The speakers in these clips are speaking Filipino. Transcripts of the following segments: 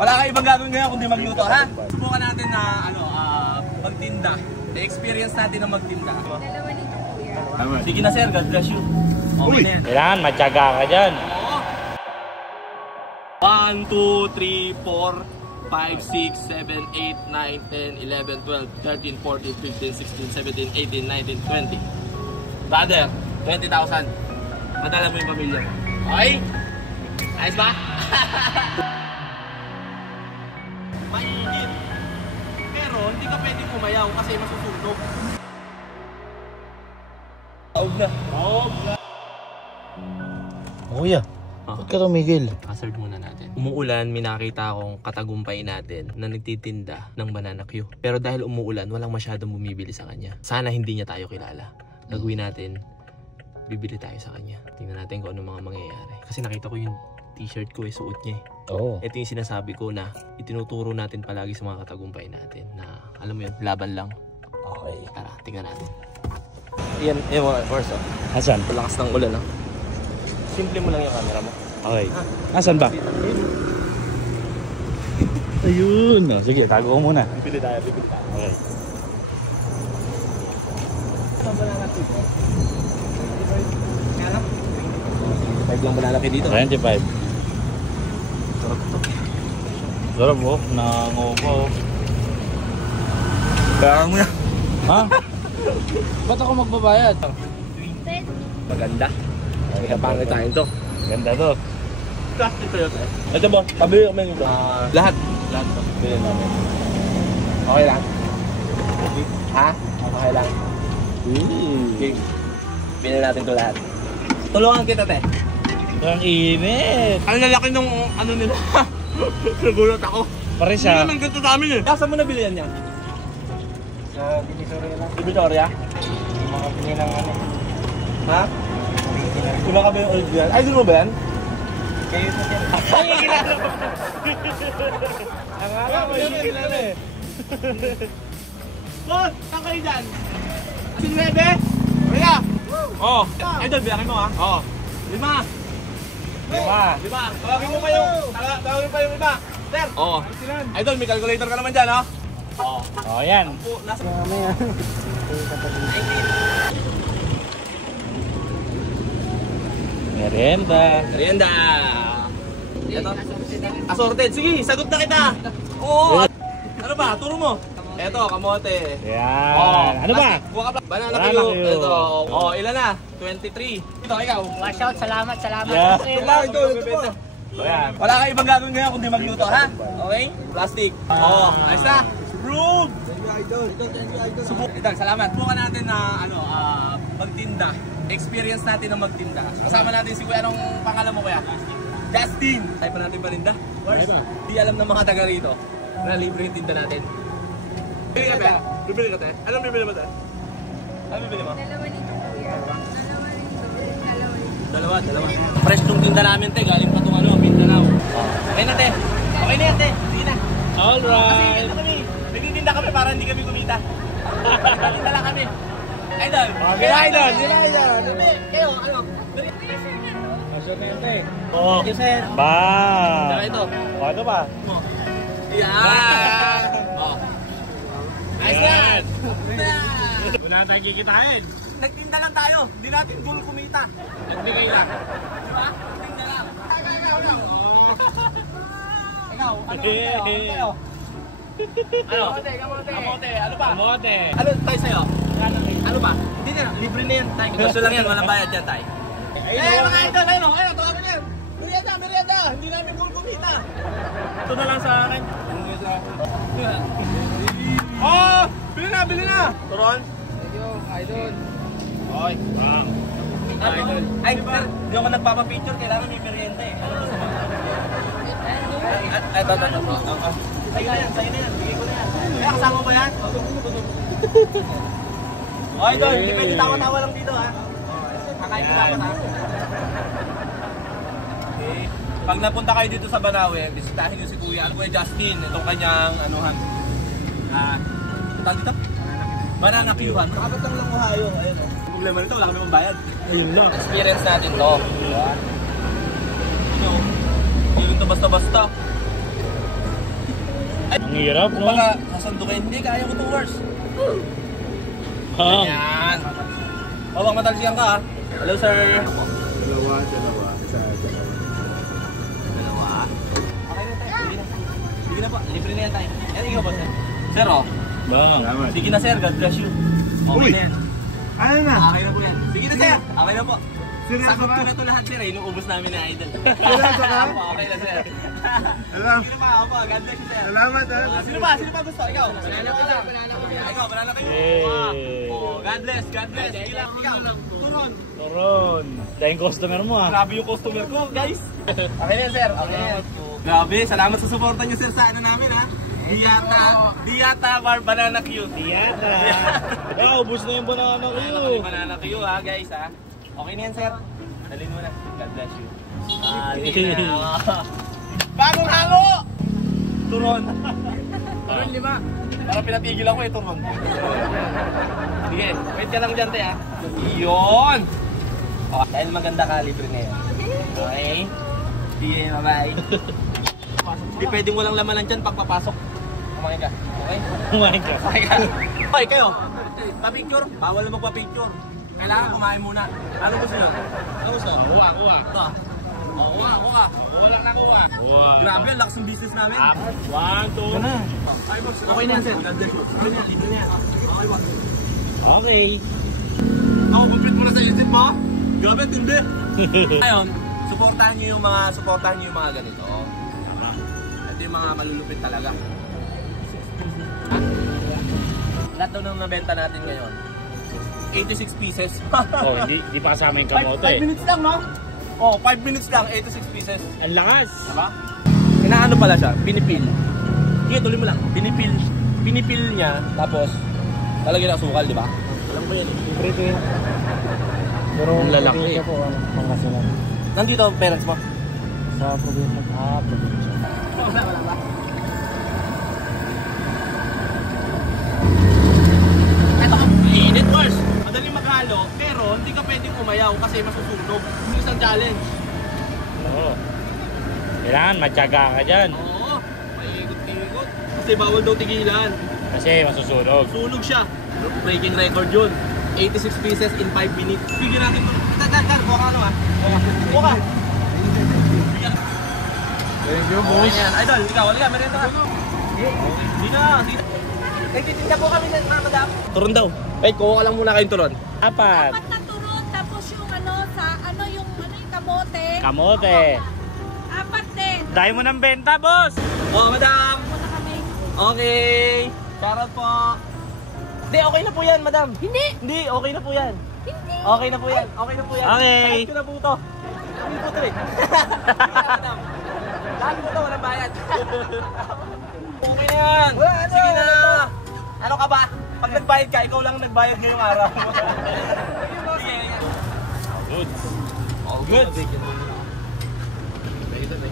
Wala kang ibang gagawin ngayon kundi magluto, ha? Subukan natin na, magtinda. I-experience natin na magtinda. Dalawa nito, kuya. Sige na, sir. God bless you. Okay na yan. Kailangan matyaga ka dyan. 1, 2, 3, 4, 5, 6, 7, 8, 9, 10, 11, 12, 13, 14, 15, 16, 17, 18, 19, 20. Brother, 20,000. Madala mo yung pamilya mo. Okay? Ayos ba? Mainit. Pero hindi ka pwedeng umayaw kasi masusunog. Taog na. Taog na. Kuya, ba't ka tumigil? Hazard muna natin. Umuulan, may nakita akong katagumpay natin na nagtitinda ng banana Q. Pero dahil umuulan, walang masyadong bumibili sa kanya. Sana hindi niya tayo kilala. Gagawin natin, bibili tayo sa kanya. Tingnan natin kung ano mga mangyayari. Kasi nakita ko yung t-shirt ko, suot niya eh. Oo. Ito yung sinasabi ko na itinuturo natin palagi sa mga katagumpay natin na alam mo yun, laban lang. Okay. Tara, tingnan natin. Yan mga course oh. Asan? Palakas ng ulan oh. Simple mo lang yung camera mo. Okay. Asan ba? Ayun. Oh, sige, tago ko muna. Bibili tayo. Okay. Five lang malalaki dito. 25. Sarap to. Sarap mo, nangungo. Kaya mo yan. Ha? Ba't ako magbabayad? Maganda. Kaya pangit tayo ito. Ganda to. Plastic to yun. Ito boss, pabili kami nito. Lahat. Lahat to. Bili namin. Okay lang? Ha? Okay lang. Okay. Bili natin ito lahat. Tulungan kita, te. Ang init. Ang lalaki nung ano nila. Nagulat ako. Pare Hindi siya. naman ganito sa amin eh. Saan mo nabili yan yan? Sa Divisoria lang. Divisoria? Yung mga pili ng ano. Ha? Kuna ka ba yung original? Ay, doon mo ba yan? Kayo sa dyan. Ay, kilala mo. Ang alam mo yun, kilala eh. Boss, saan kayo dyan? Asin 9? Kaya? Oo. Idol, biyakin mo ha? Oo. 5. 5. Tawagin mo pa yung iba. Sir. Oo. Idol, may calculator ka naman dyan, ha? Oo. Oh, yan. Nasa... Mamaya. Merienda. Merienda. Ito. Assorted. Sige, sagot na kita. Oo. Ano ba? Turo mo. Eto, kamote. Yan. Oh, Ano ba? Banana Banana Q. Q. Ito. Oh, ilan na? 23. Ito, ikaw. Wash out, salamat. Yeah. Ito. Ayan. Wala kang ibang gagawin ngayon kundi magluto, ha? Okay? Plastic. Oh, ayos na. Rude! Idol, salamat. Bukan natin na, magtinda. Experience natin na magtinda. Kasama natin si Kuya. Anong pangalan mo, Kuya? Justin! Tayo pa natin paninda. Di alam ng mga taga rito na libre yung tinda natin. Bibili ka, Kuya? Bibili ka, te? Anong bibili mo, te? Anong bibili mo? Dalawa nito, kuya. Dalawa nito. Dalawa. Fresh tong tinda namin, te. Galing pa tong Mindanao. Okay na, te. Okay na yan, te. Sige na. Kasi Alright. ano kami, nagtitinda kami para hindi kami kumita. Nagtitinda lang kami. Idol. Okay, idol. Kayo, ano? Oh. Thank you, sir. Ba. Saka ito. O, ano ba? Yan. Oh. Nice yan. Wala tayong kikitain. Nagtinda lang tayo. Hindi natin goal kumita. Nagbigay lang. Diba? Nagtinda lang. Ikaw, ano kayo? Ano? Kamote. Ano ba? Kamote. Ano tayo sa'yo? Ano ba? Hindi na. Libre na yan, tay. Gusto lang yan. Walang bayad yan, tay. Mga idol, ayun, tawagin yan. Merienda. Hindi namin goal kumita. Ito na lang sa akin. Oh! Bili na! Turon? Idol. Okay. Idol. Ay, sir, hindi ako nagpapapicture. Kailangan may merienda eh. Ito. Sa'yo na yan. Bigay ko na yan. Kaya kasama mo ba yan? Okay, Idol. Hindi pwede tawa-tawa lang dito, ha? Kakain ko dapat, ha? Okay. Pag napunta kayo dito sa Banawe, bisitahin nyo si Kuya. Kuya Justin. Itong kanyang, tawag dito? Banana Q-han. Makabat lang Uhayo. Ayun, o. Yung problema nito, wala kami mambayad. Ayun lang. Experience natin to. Hindi rin to basta-basta. Ang hirap, no? Baka sasundo kayo, hindi, kaya ko 2 hours. Ganyan. Bawang matalsikan ka ha. Hello sir. Dalawa. Okay na tayo, sige na. Sige na po, libre na yan tayo. Yan, ikaw ba sir? Sir oh. Bang. Sige na sir, God bless you. Okay Uy! na yan. Ano na? Okay na po yan. Sige na sir. Okay na po. Seryoso Sagot ba? ko na ito lahat sir eh. Inuubos namin na idol. Seryoso ka? Okay na sir. Alam. Sige na pa ako. God bless you sir. Salamat ha. Sino ba? Sino ba gusto? Ikaw. Banana ka lang. Ikaw, banana kayo. Hey. Oh, God bless. God bless. Sige lang. Ikaw. Turon. Turon. Dahil customer mo ah. Grabe yung customer ko, guys. Okay na yan, sir. Okay na yan. Grabe. Salamat sa suporta niyo sir sa ano namin ha. Diyata Bar Banana Q. Tiyata. Wow, ubus na yung banana ko. Banana Q ha, guys ha. Okay na yan, sir. Dalhin mo na. God bless you. Sige na. Bagong hango! Turon. Turon 5. Parang pinatigil ako eh, turon. Sige, wait ka lang dyan, te ha. Iyon! Okay, dahil maganda ka, libre na yan. Okay? Sige, bye-bye. Hindi pwedeng walang lamanan dyan pag papasok. Kumain ka. Okay? Kumain ka. Okay ka. Okay, kayo. Pa-picture? Bawal na magpa-picture. Kailangan kumain muna. Ano gusto nyo? Ano gusto? Kuha. Ito. Kuha. Walang nakuha. Grabe, ang lakas ng business namin. 1, 2. Yan na. Okay na yan, sir. God bless you. Okay na yan, libre na yan. Okay, boss. Okay. Nakukupit mo na sa isip mo? Grabe, tindi. Ngayon, supportahan nyo yung mga ganito. Ito yung mga malulupit talaga. Lahat daw nang nabenta natin ngayon, 86 pieces. Oh, hindi pa kasama yung kamote 5 minutes lang, no? Oh, 5 minutes lang, 86 pieces. Ang lakas. Diba? Inaano pala siya, pinipil. Sige, tuloy mo lang. Pinipil niya, tapos talagyan ng sukal, di ba? Alam mo yan eh. Libre ko yun. Pero Ang lalaki. probinsya po, Pangasinan. Nandito ang parents mo? Sa probinsya. Probinsya. Wala ba? Ito ka, init Mars. Madaling maghalo, pero hindi ka pwedeng umayaw kasi masusunog. Yung isang challenge. Oo. Kailangan matyaga ka dyan. Oo, maiikot-ikot. Kasi bawal daw tigilan. Kasi masusunog. Sunog siya. Breaking record yun. 86 pieces in 5 minutes. Bigyan natin ito. Tal, kuha ka ano ha? Kuha ka. Bigyan. Thank you, Okay yan. Idol, ikaw, wala ka. Meron ka. Hindi na. Nagtitinda po kami ng mga madam. Turon daw. Wait, kuha ka lang muna kayong turon. 4. Apat na turon, tapos yung yung kamote. Kamote. Apat din. Dahil mo ng benta, boss. Oh, madam. Muna kami. Okay. Shoutout po. Hindi, okay na po yan, madam. Hindi. Hindi, okay na po yan. Hindi. Okay na po yan. Okay na po yan. Okay. Kahit ko na po ito. Hindi po ito eh. Madam. Lalo po ito, walang bayad. Okay na yan. Sige na. Ano ka ba? Pag nagbayad ka, ikaw lang nagbayad ngayong araw. Sige. Good. Oh, good.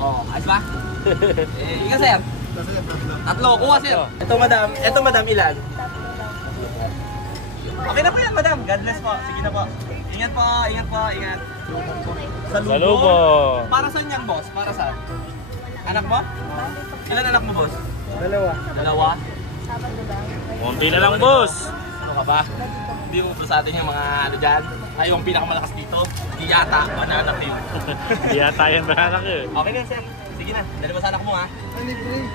Oh, ayos ba? Ika sir. Tatlo, kuha sir. Ito madam, ilan? Okay na po yan madam. God bless po. Sige na po. Ingat po, ingat. Salubo. Para saan yan boss? Para saan? Anak mo? Ilan anak mo boss? Dalawa? Konti na lang, boss. Ano ka ba? Hindi mo sa atin yung mga ano dyan. Ay, yung pinakamalakas dito. Di yata, banana Q. Hindi yata yan banana ko eh. Okay na sir. Sige na, dali mo sa anak mo ha.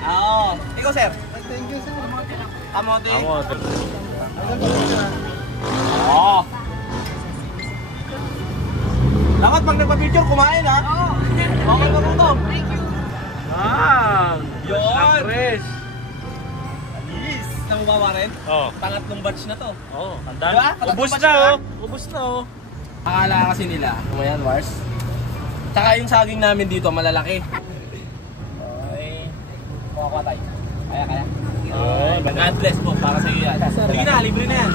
Oo. Ikaw sir. Thank you, sir. Kamote. Kamote. Oo. Dapat pag nagpa-picture, kumain ha. Oo. Okay na po ito. Thank you. Yun. Fresh. Alis. Namumama rin? Oh. Pangatlong batch na to. Oh, andan. Diba? Ubus Batch na oh. Ubus na oh. Akala kasi nila, ano yan, Mars? Tsaka yung saging namin dito, malalaki. Okay. Kuha tayo. Kaya. Oh, God bless po, para sa iyo yan. Sige na, libre na yan.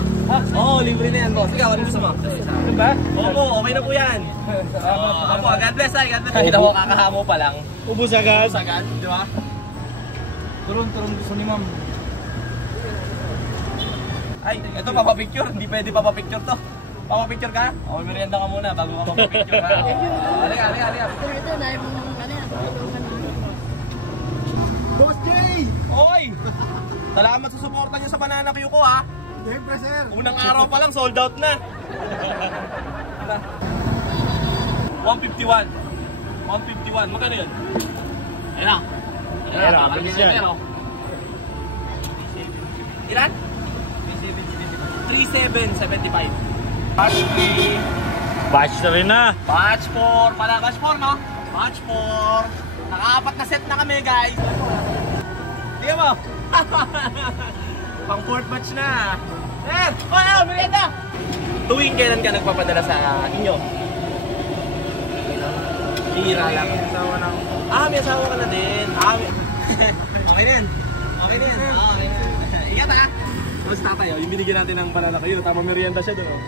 Oo, libre na yan, boss. Ikaw, ano gusto mo? Ano ba? Opo, okay na po yan. Opo, God bless ay, God bless. Kita ko, kakahamo pa lang. Ubus agad. Sagad, di ba? Turun gusto ni ma'am. Ay, ito papapicture. Hindi pwede papapicture to. Papapicture ka? O, merienda ka muna bago ka papapicture ha. Halika. Ito, dahil mo ano yan. Boss Jay! Oy! Salamat sa suporta nyo sa Banana Q ko ha. Siyempre, sir. Unang araw pa lang sold out na. 151. 151. Magkano yun? Ayun na. Ayun na, mabilis yan. Ilan? 3775. Batch 3. Batch na rin na. Batch 4. Pala batch 4 no? Batch 4. Naka-4 na set na kami guys. Tingnan mo. Pang 4th batch na. Sir! Oh, merienda! Tuwing kailan ka nagpapadala sa inyo? Hira lang. May asawa na ako. May asawa ka na din. Okay na yan. Okay na yan. Okay na. Ingat ha. Tapos tatay, yung binigyan natin ng banana kayo. Tama merienda siya doon.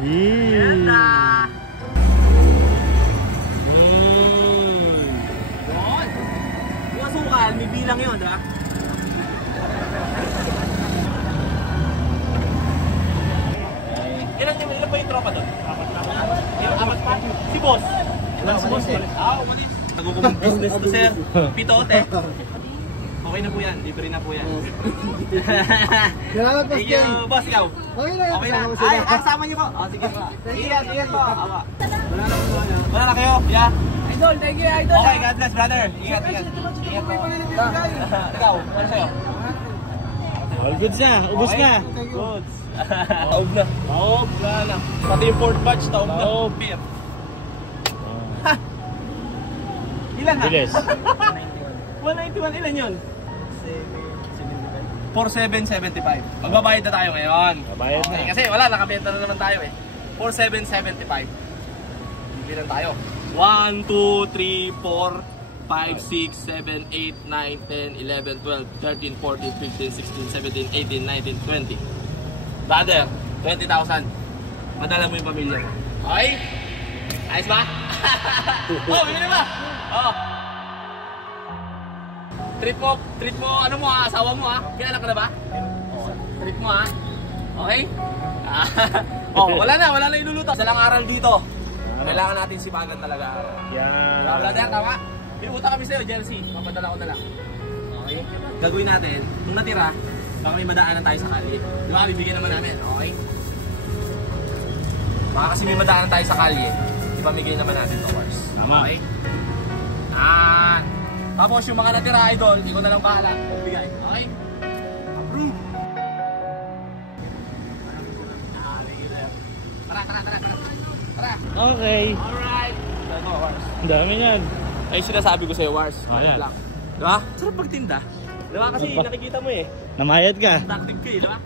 Merienda! Yun! Yung asukal, may bilang yun, ha? Ilan pa yung tropa doon? Apat pa? Si boss? Ilan si boss eh? Umalis. Nagkukumang business to sir. Pitote. Okay na po yan. Libre na po yan. Salamat, Thank you, boss. Ikaw? Okay na yan. Okay na. Kasama ko sila. Ay, kasama niyo po. Sige po. Ingat po. Awa. Wala na kayo? Yeah. Idol, thank you, idol. Okay, God bless, brother. Ingat. Ingat po. Ikaw, ano sa'yo? All goods na. Ubus na. Goods. Taob na. Taob na. Pati yung 4th batch, taob na. Taob. Beer. Ilan na? Bilis. 191, ilan yun? 4775. Magbabayad na tayo ngayon. Babayad na. Okay, kasi wala, nakabenta na naman tayo eh. 4775. Bilang tayo. 1, 2, 3, 4, 5, 6, 7, 8, 9, 10, 11, 12, 13, 14, 15, 16, 17, 18, 19, 20. Brother, 20,000. Madala mo yung pamilya mo. Okay? Ayos ba? Oh, bibili ba? Oh. Trip mo, ano mo ha, asawa mo ha? Kilala ka na ba? Oh, trip mo ha? Okay? Oh, wala na iluluto. Sa lang aral dito. Kailangan natin sipagan talaga. Yan. Brother, tama? Pinuuta kami sa'yo, jersey. Papadala ko na lang. Okay? Gagawin natin, nung natira, baka may madaanan tayo sa kalye. Di ba? Bibigyan naman namin, okay? Baka kasi may madaanan tayo sa kalye, ipamigay naman natin to, Wars. Tama. Okay? Tapos yung mga natira, idol, ikaw na lang bahala. Bigay, okay? Approve! Tara! Okay. Alright! Ito, Wars. Ang dami yan. Ay, sinasabi ko sa'yo, Wars. Ayan. Lang. Diba? Sarap pagtinda. Diba? Kasi nakikita mo eh. Namayad ka. Active ka eh, diba?